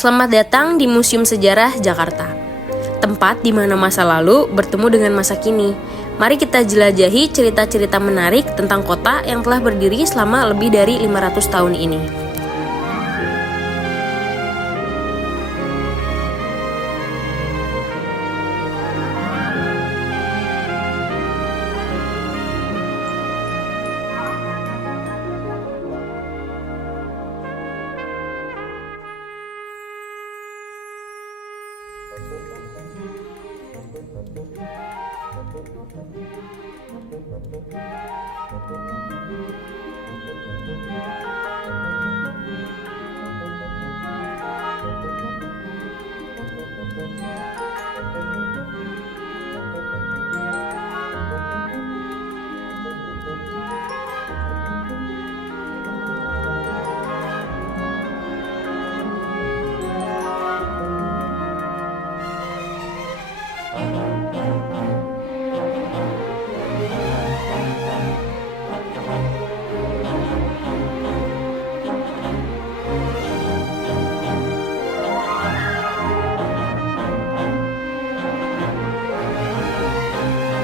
Selamat datang di Museum Sejarah Jakarta, tempat di mana masa lalu bertemu dengan masa kini. Mari kita jelajahi cerita-cerita menarik tentang kota yang telah berdiri selama lebih dari 500 tahun ini.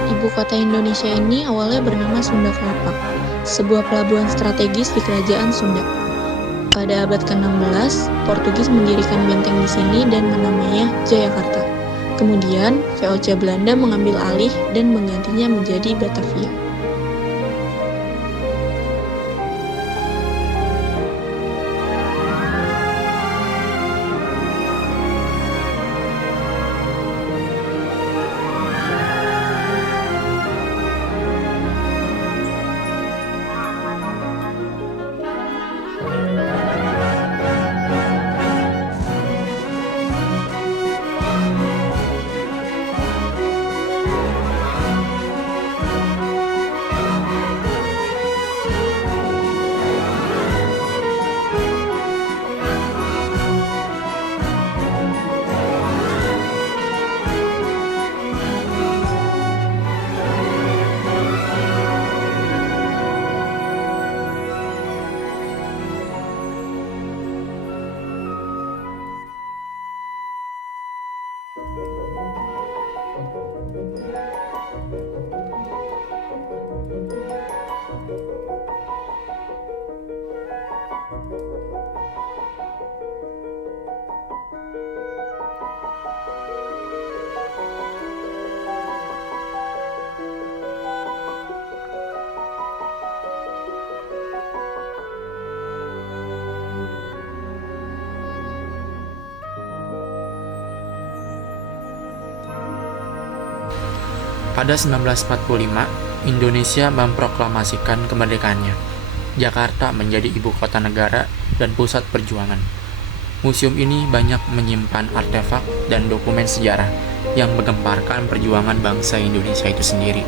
Ibu kota Indonesia ini awalnya bernama Sunda Kelapa, sebuah pelabuhan strategis di Kerajaan Sunda. Pada abad ke-16, Portugis mendirikan benteng di sini dan menamainya Jayakarta. Kemudian, VOC Belanda mengambil alih dan menggantinya menjadi Batavia. Pada 1945, Indonesia memproklamasikan kemerdekaannya. Jakarta menjadi ibu kota negara dan pusat perjuangan. Museum ini banyak menyimpan artefak dan dokumen sejarah yang menggemparkan perjuangan bangsa Indonesia itu sendiri.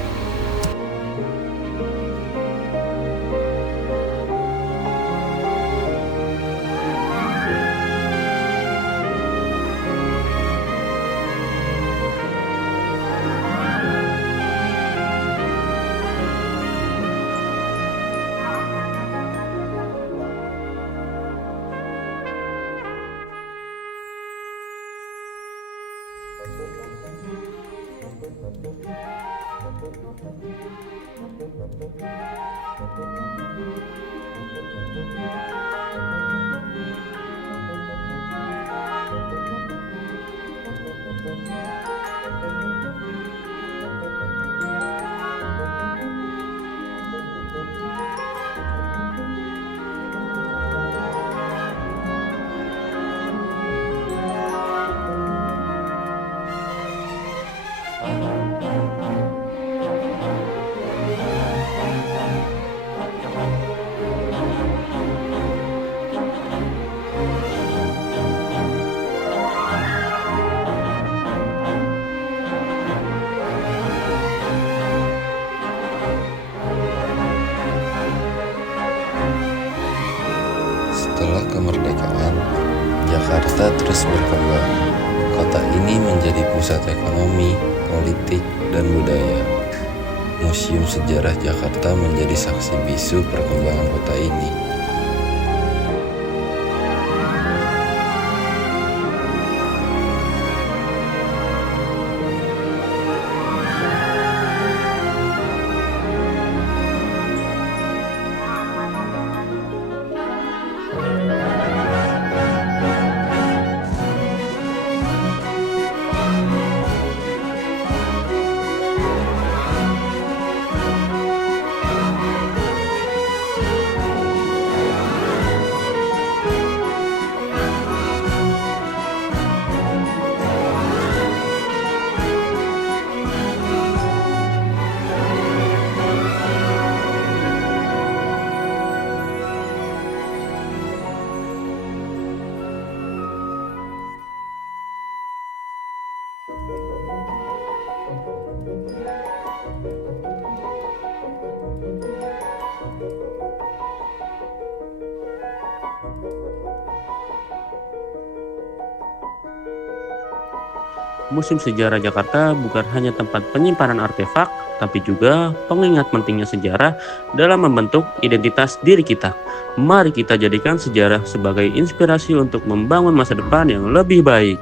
Setelah kemerdekaan, Jakarta terus berkembang. Kota ini menjadi pusat ekonomi, politik, dan budaya. Museum Sejarah Jakarta menjadi saksi bisu perkembangan kota ini. Museum Sejarah Jakarta bukan hanya tempat penyimpanan artefak, tapi juga pengingat pentingnya sejarah dalam membentuk identitas diri kita. Mari kita jadikan sejarah sebagai inspirasi untuk membangun masa depan yang lebih baik.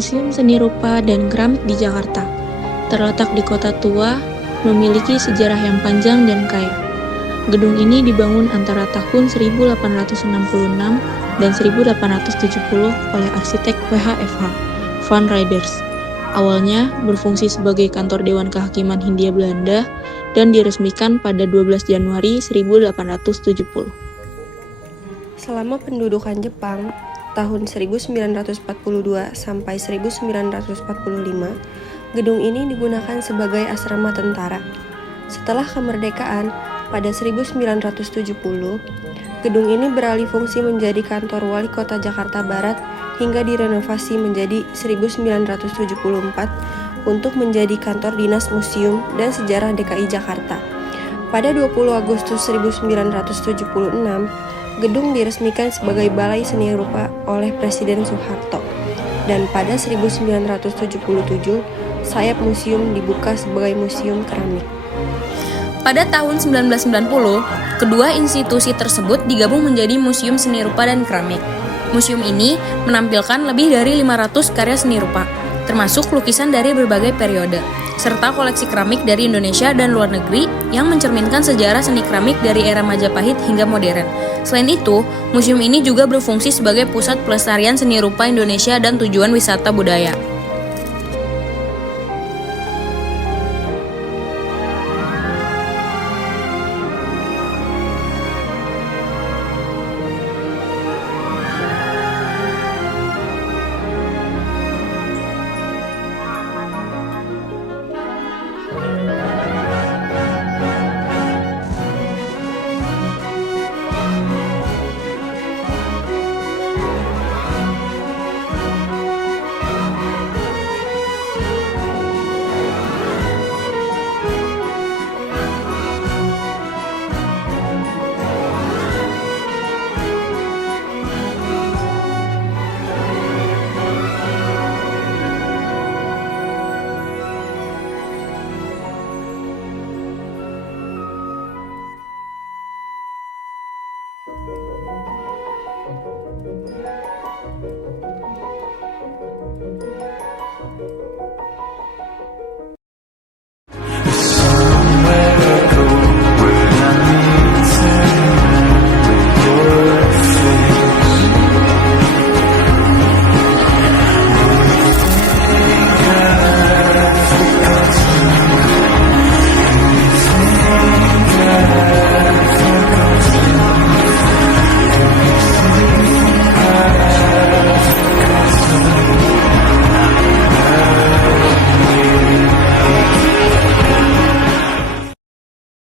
Museum Seni Rupa dan Keramik di Jakarta terletak di kota tua, memiliki sejarah yang panjang dan kaya. Gedung ini dibangun antara tahun 1866 dan 1870 oleh arsitek WHFH, Van Rieders. Awalnya berfungsi sebagai kantor Dewan Kehakiman Hindia Belanda dan diresmikan pada 12 Januari 1870. Selama pendudukan Jepang, tahun 1942 sampai 1945, gedung ini digunakan sebagai asrama tentara. Setelah kemerdekaan, pada 1970, gedung ini beralih fungsi menjadi kantor Wali Kota Jakarta Barat hingga direnovasi menjadi 1974 untuk menjadi kantor Dinas Museum dan Sejarah DKI Jakarta. Pada 20 Agustus 1976, gedung diresmikan sebagai Balai Seni Rupa oleh Presiden Soeharto. Dan pada 1977, sayap museum dibuka sebagai Museum Keramik. Pada tahun 1990, kedua institusi tersebut digabung menjadi Museum Seni Rupa dan Keramik. Museum ini menampilkan lebih dari 500 karya seni rupa, termasuk lukisan dari berbagai periode, serta koleksi keramik dari Indonesia dan luar negeri yang mencerminkan sejarah seni keramik dari era Majapahit hingga modern. Selain itu, museum ini juga berfungsi sebagai pusat pelestarian seni rupa Indonesia dan tujuan wisata budaya.